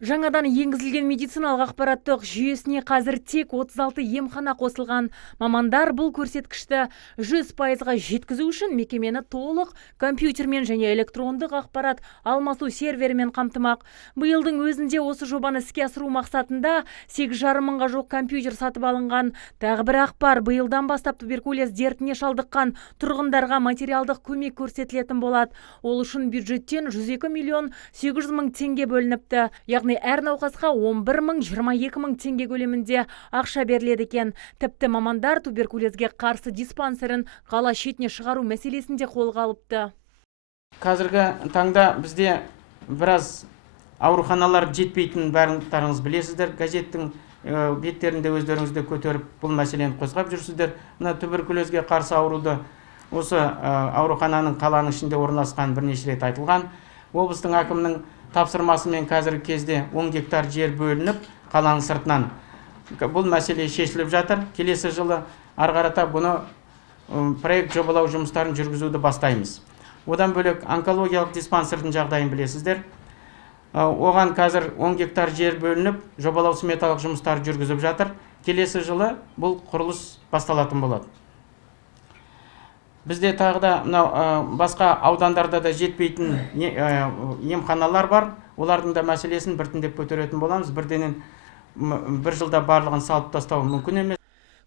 Жаңадан енгізілген медициналық ақпараттық жүйесіне қазір тек 36 емхана қосылған. Мамандар бұл көрсеткішті 100%-ға жеткізу үшін мекемені толық компьютермен және электрондық ақпарат алмасу серверімен қамтымақ. Биылдың өзінде осы жобаны іске асыру мақсатында 8,5 мыңға жоқ компьютер сатып алынған. Тағы бір ақпар, биылдан бастап туберкулез дертіне шалдыққан тұрғындарға материалдық көмек көрсетілетін болады. Ол үшін бюджеттен 102 миллион 800 мың теңге бөлініпті. Яғни әр науқасқа 11 мың 22 мың теңге көлемінде ақша беріледі екен. Тіпті мамандар туберкулезге қарсы диспансерін қала шетіне шығару мәселесінде қолға алыпты. Қазіргі таңда бізде біраз ауруханалар жетпейтін бәріңіз білесіздер. Газеттің беттерінде өздеріңізді көтеріп бұл мәселені қозғап жүрсіздер. Мына туберкулезге қарсы ауруды осы аурухананың қаланың ішінде орналасқан бірнеше рет айтылған. Облыстың әкімінің тапсырмасымен қазіргі кезде 10 гектар жер бөлініп, қаланың сыртынан бұл мәселе шешіліп жатыр. Келесі жылы арғарата бұны проект жобалау жұмыстарын жүргізуді бастаймыз. Одан бөлек онкологиялық диспансердің жағдайын білесіздер. Оған қазір 10 гектар жер бөлініп, жобалау сметалық жұмыстар жүргізіп жатыр. Келесі жылы бұл құрылыс басталатын болады. Бізде тағы да басқа аудандарда да жетпейтін емханалар бар. Олардың да мәселесін біртіндеп көтеретін боламыз. Бірденен бір жылда барлығын салып тастау мүмкін емес.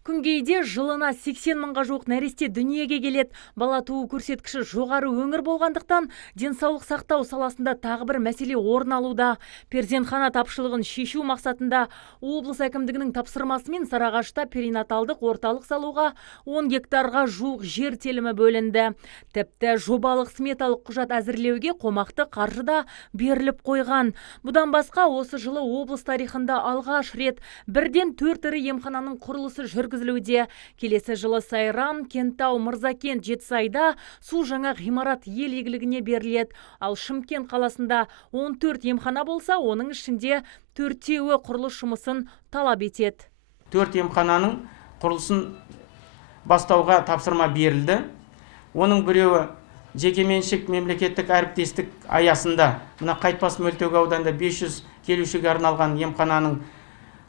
Күнгейде жылына 80 мыңға жоқ нәресте дүниеге келеді. Бала туу көрсеткіші жоғары өңір болғандықтан денсаулық сақтау саласында тағы бір мәселе орын алуда. Перзентхана тапшылығын шешу мақсатында облыс әкімдігінің тапсырмасымен Сарыағашта перинаталдық орталық салуға 10 гектарға жуық жер телімі бөлінді. Тіпті жобалық сметалық құжат әзірлеуге қомақты қаржы да беріліп қойған. Бұдан басқа осы жылы облыс тарихында алғаш рет бірден 4 ірі емхананың құрылысы жүргізілуде. Келесі жылы Сайрам, Кентау, Мырзакент, Жетісайда су жаңа ғимарат ел игілігіне беріледі. Ал Шымкент қаласында 14 емхана болса, оның ішінде 4-еуі құрылыс жұмысын талап етеді. 4 емхананың құрылысын бастауға тапсырма берілді. Оның біреуі жекеменшік мемлекеттік әріптестік аясында, мына Қайтпас мөлтек ауданында 500 келушіге арналған емхананың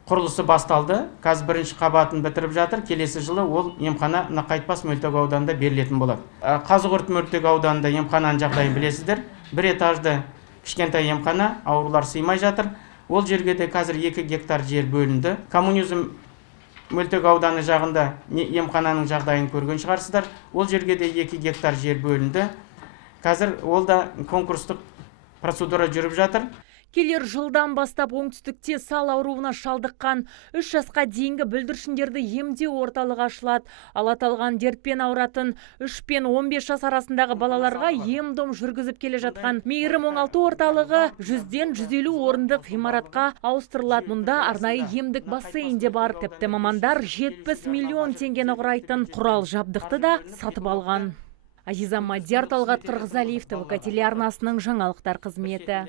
құрылысы басталды. Қазір бірінші қабатын бітіріп жатыр. Келесі жылы ол емхана Қайтпас мөлтек ауданында берілетін болады. Қазығұрт мөлтек ауданында емхананың жағдайын білесіздер. Бір этажды кішкентай емхана, аурулар сыймай жатыр. Ол жерге де қазір 2 гектар жер бөлінді. Коммунизм мөлтек ауданы жағында емхананың жағдайын көрген шығарсыздар. Ол жерге де 2 гектар жер бөлінді. Қазір ол да конкурстық процедура жүріп жатыр. Келер жылдан бастап оңтүстікте сал ауруына шалдыққан 3 жасқа дейінгі бүлдіршіндерді емдеу орталығы ашылады. Ал аталған дертпен ауыратын 3 пен 15 жас арасындағы балаларға ем-дом жүргізіп келе жатқан Мейірім оңалту орталығы 100-ден 150 орындық ғимаратқа ауыстырылады. Мұнда арнайы емдік бассейн де бар. Тіпті мамандар 70 миллион теңгені құрайтын құрал жабдықты да сатып алған. Азиза Мадияр, Талғат Қырғызалиев, ТВК телеарнасының жаңалықтар қызметі.